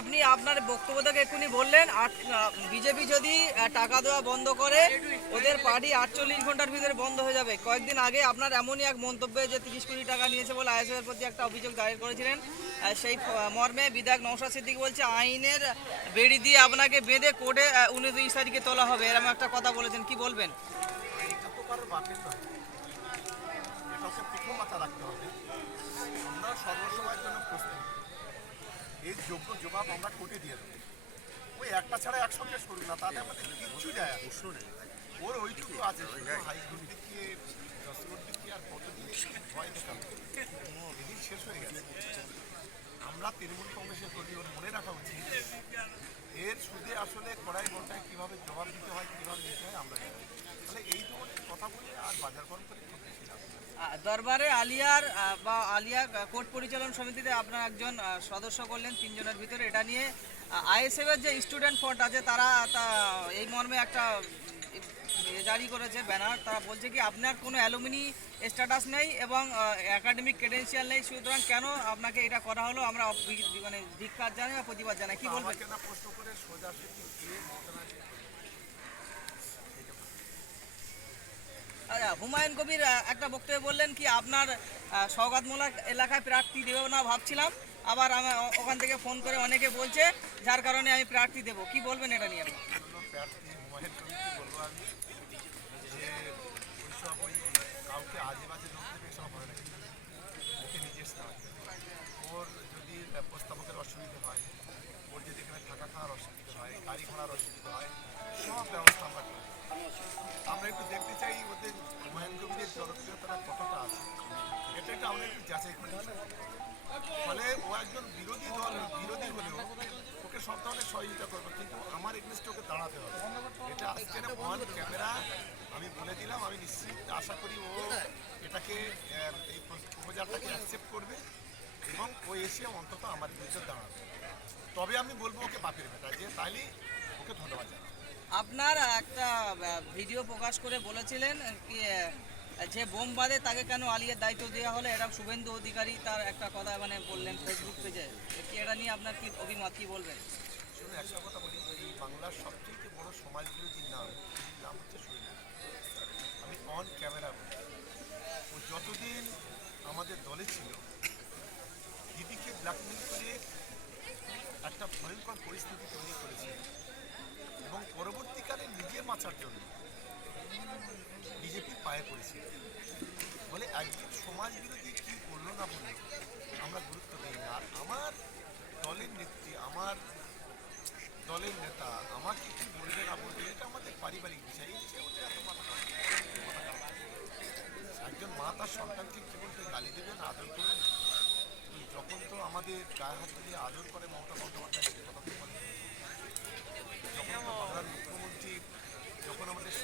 আপনি আপনার বক্তব্য থেকে এক্ষুনি বললেন বিজেপি যদি টাকা দেওয়া বন্ধ করে ওদের পার্টি 48 ঘন্টার ভিতরে বন্ধ হয়ে যাবে। কয়েকদিন আগে আপনার এমনই এক মন্তব্যে যে 30 কোটি টাকা নিয়েছে বলে আইএসএফ এর প্রতি একটা অভিযোগ দায়ের করেছিলেন। সেই মর্মে বিধায়ক নওশাদ সিদ্দিকী বলছে আইনের বেড়ি দিয়ে আপনাকে বেঁধে কোর্টে 19 তারিখে তোলা হবে, এরকম একটা কথা বলেছেন, কি বলবেন? এটা তো কারো বাপের নয়, এটাকে প্রথম মাথা রাখতে হবে। আমরা সর্বসময়ের জন্য প্রস্তুত, এই যোগ্য জবাব আমরা কোর্টে দিয়ে দেবো। ওই একটা ছাড়া একসঙ্গে সরু না, তাতে আমাদের কিচ্ছু যায় আসে না। ওর ওইটুকু আছে, হাইকোর্ট দেখিয়ে দশকোট দেখিয়ে আর কতদিন ভয় দেখাবো, এদিন শেষ হয়ে গেছে। আমরা তৃণমূল কংগ্রেসের প্রতি ওর মনে রাখা উচিত, এর সুদে আসলে কড়াই ঘন্টায় কীভাবে জবাব দিতে হয়, কীভাবে দিতে হয় আমরা জানি। তাহলে এই ধরনের কথা বলে আর বাজার গরম করে খুব বেশি লাভ নেই। দরবারে আলিয়ার বা আলিয়া কোর্ট পরিচালন সমিতিতে আপনার একজন সদস্য করলেন 3 জনের ভিতরে, এটা নিয়ে আইএসএফ এর যে স্টুডেন্ট ফ্রন্ট আছে তারা এই মর্মে একটা জারি করেছে ব্যানার। তারা বলছে কি আপনার কোনো অ্যালুমিনি স্ট্যাটাস নেই এবং একাডেমিক ক্রেডেন্সিয়াল নেই, সুতরাং কেন আপনাকে এটা করা হলো, আমরা মানে ধিক্কার জানাই বা প্রতিবাদ জানাই, কি বলবেন? কেন প্রশ্ন করে সোজা হুমায়ুন কবির একটা বক্তব্যে বললেন কি আপনার সওগাতমোলা এলাকায় প্রার্থী দেবো না ভাবছিলাম, আবার আমার ওখান থেকে ফোন করে অনেকে বলছে যার কারণে আমি প্রার্থী দেবো, কি বলবেন এটা নিয়ে? প্রার্থী হুমায়ুন কবিরকে বলবো আমি যে ওইসব ওই কাউকে আজে বাজে লোক দেবে সব হয় না, ওকে নিজের স্থান। ওর যদি প্রস্তাবকের অসুবিধা হয়, ওর যদি এখানে থাকা খাওয়ার অসুবিধা হয়, গাড়ি ঘোড়ার অসুবিধা হয়, সব ব্যবস্থা আমরা করি। আমরা একটু দেখতে চাই ওদের হুমায়ুন কবিরের জনপ্রিয়তাটা কতটা আছে, এটা একটু আমরা একটু যাচাই করি। ফলে ও একজন বিরোধী হলেও ওকে সব ধরনের সহযোগিতা করবো, কিন্তু আমার এগেনস্টে ওকে দাঁড়াতে হবে। এটা আজকে অন ক্যামেরা আমি বলে দিলাম, আমি নিশ্চিত আশা করি ও এটাকে এই প্রপোজালটাকে অ্যাকসেপ্ট করবে এবং ও এসে অন্তত আমার বিরুদ্ধে দাঁড়াবে। তবে আমি বলবো ওকে বাপের বেটা, যে তাইলেই ওকে ধন্যবাদ জানাবো। আপনার একটা ভিডিও প্রকাশ করে বলেছিলেন কি যে বোম বাদে তাকে কেন আলিয়ার দায়িত্ব দেওয়া হলো, এটা শুভেন্দু অধিকারী তার একটা কথা মানে বললেন ফেসবুক পেজে, কি এটা নিয়ে আপনার কি অভিমত, কি বলবেন? শুনে একটা কথা বলি, এই বাংলার সবচেয়ে বড় সমাজ বিরোধী নাম হচ্ছে শুভেন্দু। আমি অন ক্যামেরা বলি, ও যতদিন আমাদের দলে ছিল দিদিকে ব্ল্যাকমেল করে একটা ভয়ঙ্কর পরিস্থিতি তৈরি করেছে এবং পরবর্তীকালে নিজে বাঁচার জন্য বিজেপির পায়ে পড়েছিল। বলে একদিন সমাজ বিরোধী কী বললো না বললো আমরা গুরুত্ব দিই না। আর আমার দলের নেত্রী, আমার দলের নেতা আমাকে কি বলবে না বলবে এটা আমাদের পারিবারিক বিষয়, এই বিষয়ে ওদের এত মাথা খারাপ। একজন মা তার সন্তানকে কি বলতে গালি দেবেন, আদর করবেন? যখন তো আমাদের গায়ে হাত দিয়ে আদর করে মমতা